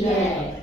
Jai.